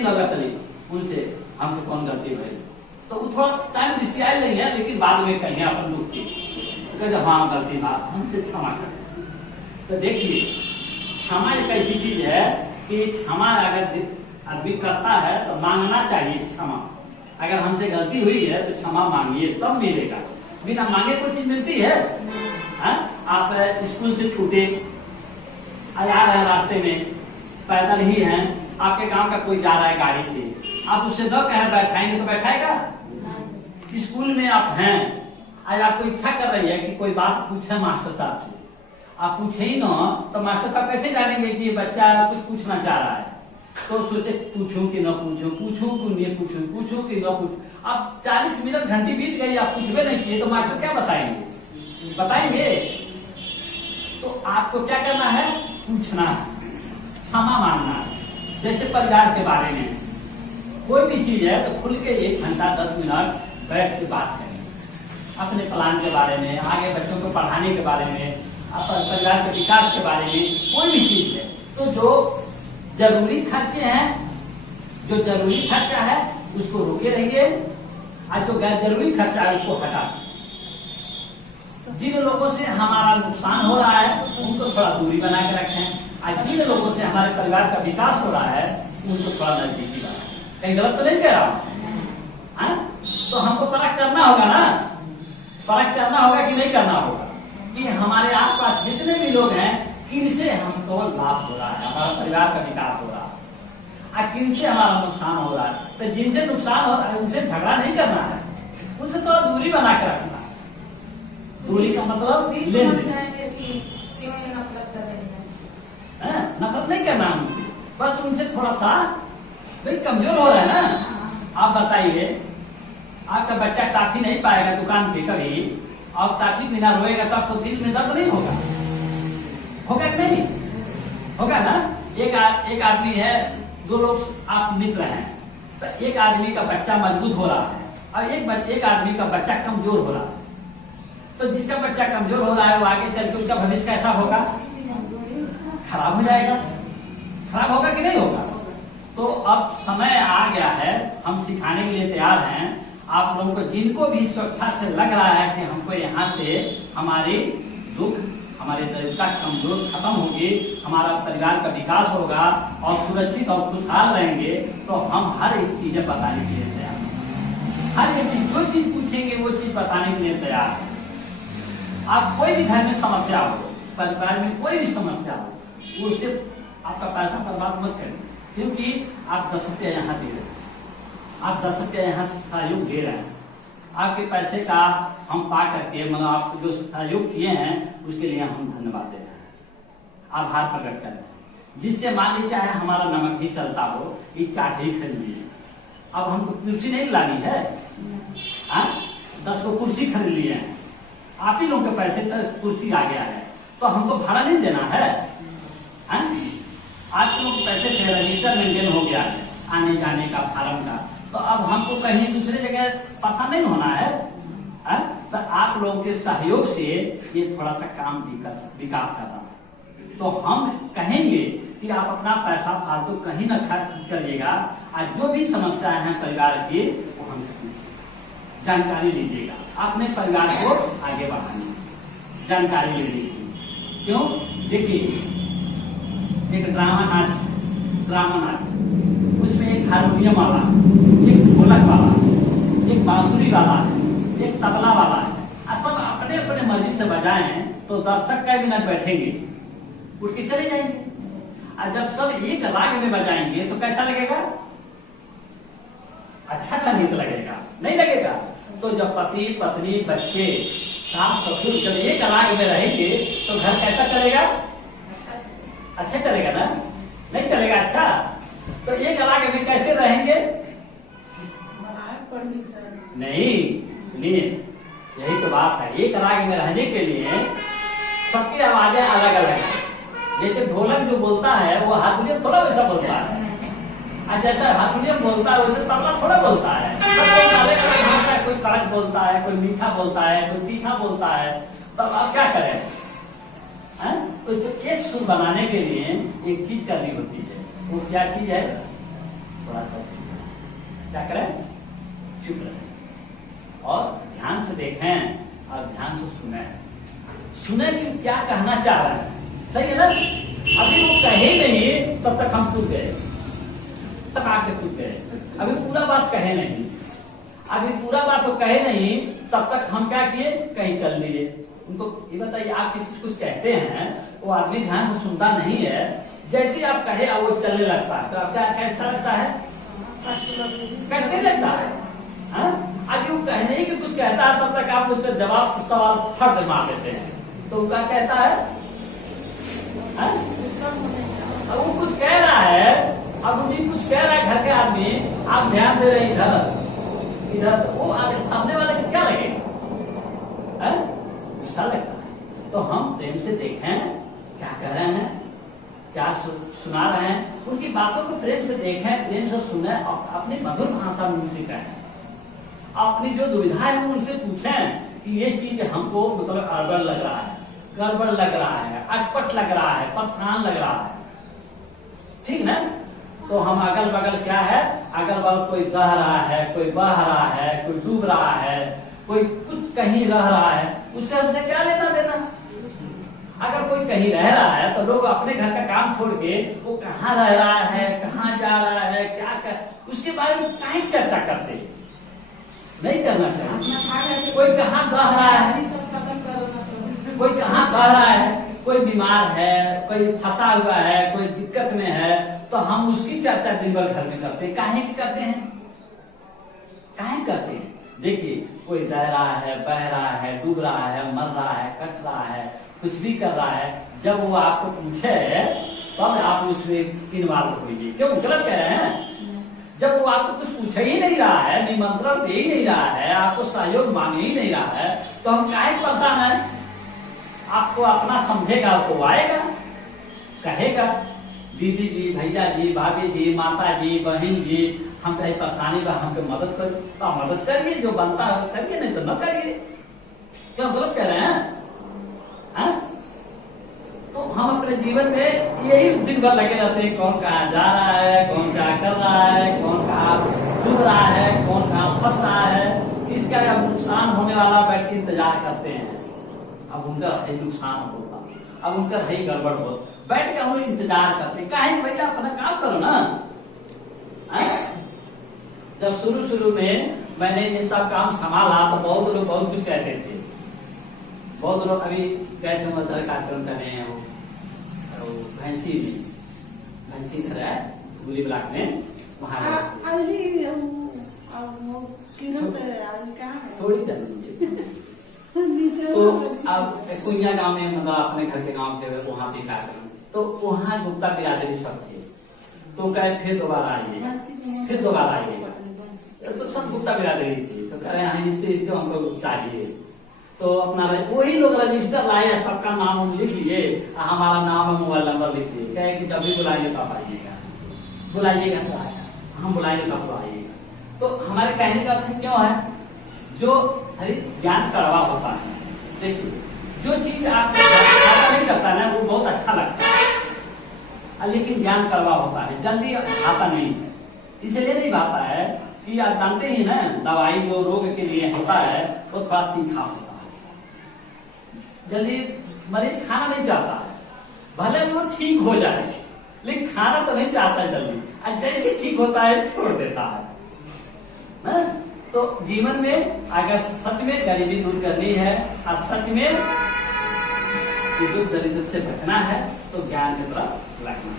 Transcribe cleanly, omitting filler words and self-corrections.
नहीं लगा तली उनसे हमसे कौन गलती भाई, तो वो थोड़ा टाइम रिसियाल नहीं है, लेकिन बाद में कहें अपन दुख की तो हाँ गलती बात हमसे क्षमा कर। तो देखिए क्षमा एक ऐसी चीज है कि क्षमा अगर आदमी करता है तो मांगना चाहिए क्षमा। अगर हमसे गलती हुई है तो क्षमा मांगिए तब मिलेगा, बिना मांगे कोई चीज मिलती है? आप स्कूल से छूटे आ रहे हैं, रास्ते में पैदल ही हैं, आपके गांव का कोई जा रहा है गाड़ी से, आप उससे न कहे बैठाएंगे तो बैठाएगा? स्कूल में आप हैं, आज आपको इच्छा कर रही है कि कोई बात पूछे मास्टर साहब से, आप पूछे ही ना तो मास्टर साहब कैसे जानेंगे कि बच्चा कुछ पूछना चाह रहा है? तो सोचे पूछूं कि न पूछूं, पूछूं कि नहीं पूछूं, पूछूं कि न पूछूं। अब 40 मिनट घंटी बीत गई, आप पूछवे नहीं किए तो मास्टर क्या बताएंगे? बताएंगे? तो आपको क्या करना है? पूछना है, क्षमा मांगना है। जैसे परिवार के बारे में कोई भी चीज है तो खुल के 1 घंटा 10 मिनट बैठ के बात करें, अपने प्लान के बारे में, आगे बच्चों को पढ़ाने के बारे में, परिवार के विकास के बारे में, कोई भी चीज है। तो जो जरूरी खर्चे हैं, जो जरूरी खर्चा है उसको रोके रहिए, और जो गैर जरूरी खर्चा है उसको हटा। जिन लोगों से हमारा नुकसान हो रहा है उनको थोड़ा दूरी बना के रखें, और जिन लोगों से हमारे परिवार का विकास हो रहा है उनको थोड़ा नजदीकी बनाए। कहीं गलत तो नहीं कह रहा हूं? तो हमको परख करना होगा ना, परख करना होगा कि नहीं करना होगा, कि हमारे आसपास जितने भी लोग हैं किनसे हमको लाभ हो रहा है, हमारा परिवार का विकास हो रहा है, और किनसे हमारा नुकसान हो रहा है। तो जिनसे नुकसान हो रहा है उनसे झगड़ा नहीं करना है, उनसे थोड़ा दूरी बना के रखना है। दूरी का मतलब नफरत नहीं करना उनसे, बस उनसे थोड़ा सा भाई कमजोर हो रहा है ना। आप बताइए, आपका बच्चा टॉफी नहीं पाएगा दुकान पे कभी, और टॉफी बिना रोएगा तो आपको दिल में दर्द नहीं होगा? होगा कि नहीं? होगा ना। एक आदमी है, 2 लोग आप मित्र हैं, तो एक आदमी का बच्चा मजबूत हो रहा है और एक आदमी का बच्चा कमजोर हो रहा है। तो जिसका बच्चा कमजोर हो रहा है वो आगे चल के उसका भविष्य कैसा होगा? खराब हो जाएगा। खराब होगा कि नहीं होगा? तो अब समय आ गया है, हम सिखाने के लिए तैयार हैं आप लोगों को, जिनको भी स्वेच्छा से लग रहा है कि हमको यहाँ से हमारे दुख, हमारे दरिद्रता कमजोर खत्म होगी, हमारा परिवार का विकास होगा और सुरक्षित और खुशहाल रहेंगे, तो हम हर एक चीजें बताने के लिए तैयार हैं। हर एक चीज, जो चीज पूछेंगे वो चीज बताने के लिए तैयार है। आप कोई भी घर में समस्या हो, परिवार में कोई भी समस्या हो, उससे आपका पैसा बर्बाद मत करें, क्योंकि आप 10 रुपया यहाँ दे रहे हैं, आप 10 रुपया यहाँ सहयोग दे रहे हैं, आपके पैसे का हम पा करके, मतलब आप जो सहयोग किए हैं उसके लिए हम धन्यवाद दे रहे हैं, आभार प्रकट कर रहे हैं। जिससे मान लीजिए चाहे हमारा नमक ही चलता हो, ये चाट ही खरीद लीजिए। अब हमको कुर्सी नहीं लानी है, 10 को कुर्सी खरीद लिए हैं, आप ही लोग के पैसे तक कुर्सी आ गया है, तो हमको भाड़ा नहीं देना है। आप लोग पैसे से रजिस्टर मेंटेन हो गया है, आने जाने का, फार्म का, तो अब हमको कहीं दूसरे जगह पता नहीं होना है। तो आप लोगों के सहयोग से ये थोड़ा सा काम विकास कर रहा है। तो हम कहेंगे कि आप अपना पैसा फालतू कहीं न खर्च करिएगा, और जो भी समस्या है परिवार की वो हमसे पूछिए, जानकारी लीजिएगा, अपने परिवार को आगे बढ़ाने जानकारी ले लीजिए। क्यों? देखिए एक ड्रामा नाच, उसमें एक हारमोनियम वाला, एक ढोलक वाला, एक बांसुरी वाला है, एक तबला वाला है, सब अपने अपने मर्जी से बजाएं तो दर्शक कई मिनट बैठेंगे, उठ के चले जाएंगे। और जब सब एक राग में बजाएंगे तो कैसा लगेगा? अच्छा संगीत लगेगा, नहीं लगेगा? तो जब पति पत्नी बच्चे सास ससुर जब एक राग में रहेंगे तो घर कैसा चलेगा? अच्छा चलेगा ना? नहीं चलेगा अच्छा? तो एक राग में कैसे रहेंगे? नहीं, सुनिए, यही तो बात है। एक राग में रहने के लिए सबकी आवाजें अलग अलग है। जैसे ढोलक जो बोलता है वो हारमोनियम थोड़ा वैसा बोलता है, और जैसा हारमोनियम बोलता है वैसे तबला थोड़ा बोलता है। कोई कड़क बोलता है, कोई मीठा बोलता है, कोई तीखा बोलता है। तब आप क्या करें? तो एक सुर बनाने के लिए एक चीज करनी होती है। वो क्या चीज है? थोड़ा सा चुप रहें। क्या करें? चुप रहें और ध्यान से देखें और ध्यान से सुने कि क्या कहना चाह रहे हैं। सही है ना? अभी वो कहे नहीं तब तक हम टूट गए, तब आके टूट गए। अभी पूरा बात कहे नहीं, अभी पूरा बात वो कहे नहीं, तब तक हम क्या किए? कहीं चल लिए। उनको ये बताइए, आप किसी से कुछ कहते हैं, वो आदमी ध्यान से सुनता नहीं है, जैसे आप कहे और वो चलने लगता है, तो आप क्या कैसा लगता है? कहने लगता है। अभी वो कहने ही कि कुछ कहता है, तब तक आप उसका जवाब सवाल फट मार देते हैं। तो क्या कहता है? अब वो कुछ कह रहा है, अब उन्हीं कुछ कह रहा है घर के आदमी, आप ध्यान दे रहे इधर इधर, तो वो सामने वाले को क्या लगेगा? गुस्सा लगता है। तो हम प्रेम से देखें क्या कह रहे हैं, क्या सुना रहे हैं, उनकी बातों को प्रेम से देखें, प्रेम से सुने, अपनी मधुर भाषा में उनसे कहें, अपनी जो दुविधा है उनसे पूछें कि ये चीज हमको मतलब अड़बड़ लग रहा है, गड़बड़ लग रहा है, अटपट लग रहा है, परेशान लग रहा है, ठीक ना? तो हम अगल बगल क्या है, अगल बगल कोई दह रहा है, कोई बह रहा है, कोई डूब रहा है, कोई कुछ कहीं रह रहा है, उससे हमसे क्या लेना देना? अगर कोई कहीं रह रहा है तो लोग अपने घर का काम छोड़ के वो कहाँ रह रहा है, कहाँ जा रहा है, क्या कर, उसके बारे में काहे चर्चा करते हैं? नहीं करना चाहिए। कोई कहाँ बह रहा है, कोई कहाँ बह रहा है, कोई बीमार है, कोई फंसा हुआ है, कोई दिक्कत में है, तो हम उसकी चर्चा दिन भर घर में करते हैं। काहे की करते हैं? काहे करते हैं? देखिए, कोई रह रहा है, बह रहा है, डूब रहा है, मर रहा है, कट रहा है, कुछ भी कर रहा है, जब वो आपको पूछे तब आप उसमें इन्वॉल्व होइए। क्यों गलत कह रहे हैं? जब वो आपको कुछ पूछे ही नहीं रहा है, निमंत्रण दे ही नहीं रहा है, आपको सहयोग मांग ही नहीं रहा है, तो हम काहे परेशान है? आपको अपना समझेगा तो आएगा, कहेगा दीदी जी, भैया जी, भाभी जी, माता जी, बहन जी, हम कहीं परेशानी बा, हमको मदद करो, तो आप मदद करिए, जो बनता है करिए, नहीं तो न करिए। क्यों गलत कह रहे हैं? तो हम अपने जीवन में यही दिन भर लगे रहते हैं, कौन कहाँ जा रहा है, कौन क्या कर रहा है, कौन कहाँ डूब रहा है, कौन कहाँ फंस रहा है, किसका नुकसान होने वाला, बैठ के इंतजार करते हैं। अब उनका है नुकसान होता, अब उनका है गड़बड़ हो, बैठ के हम लोग इंतजार करते हैं। काहे भैया अपना काम करो ना। जब शुरू में मैंने ये सब काम संभाला तो बहुत लोग बहुत कुछ कहते थे, बहुत लोग अभी गए थे मदर कार्यक्रम करने हैं, वो भैंसी घर है गुली ब्लॉक में, वहाँ थोड़ी तो अब कुंजा गांव में, मतलब अपने घर के गांव के वहाँ भी कार्यक्रम, तो वहाँ गुप्ता बिरादरी सब थे, तो कहे फिर दोबारा आइए, फिर दोबारा आइएगा, तो सब गुप्ता बिरादरी थी, तो कह रहे हैं इससे तो हमको चाहिए, तो अपना वही लोग रजिस्टर लाए, सबका नाम लिख लिए, हमारा नाम और मोबाइल नंबर लिख दिए, कहे कि जब भी बुलाइए तब आइएगा, बुलाइएगा तो आएगा, हम बुलाएंगे तब तो आइएगा। तो हमारे कहने का अर्थ क्यों है? जो ज्ञान कड़वा होता है, देखिए जो चीज आपको नहीं करता ना वो बहुत अच्छा लगता है, लेकिन ज्ञान कड़वा होता है, जल्दी आता नहीं है। इसलिए नहीं भाता है कि आप जानते ही ना, दवाई जो रोग के लिए होता है वो थोड़ा तीखा होता है, जल्दी मरीज खाना नहीं चाहता है, भले वो ठीक हो जाए लेकिन खाना तो नहीं चाहता है जल्दी, और जैसे ठीक होता है छोड़ देता है ना? तो जीवन में अगर सच में गरीबी दूर करनी है और सच में दरिद्र से बचना है तो ज्ञान की तरफ लगना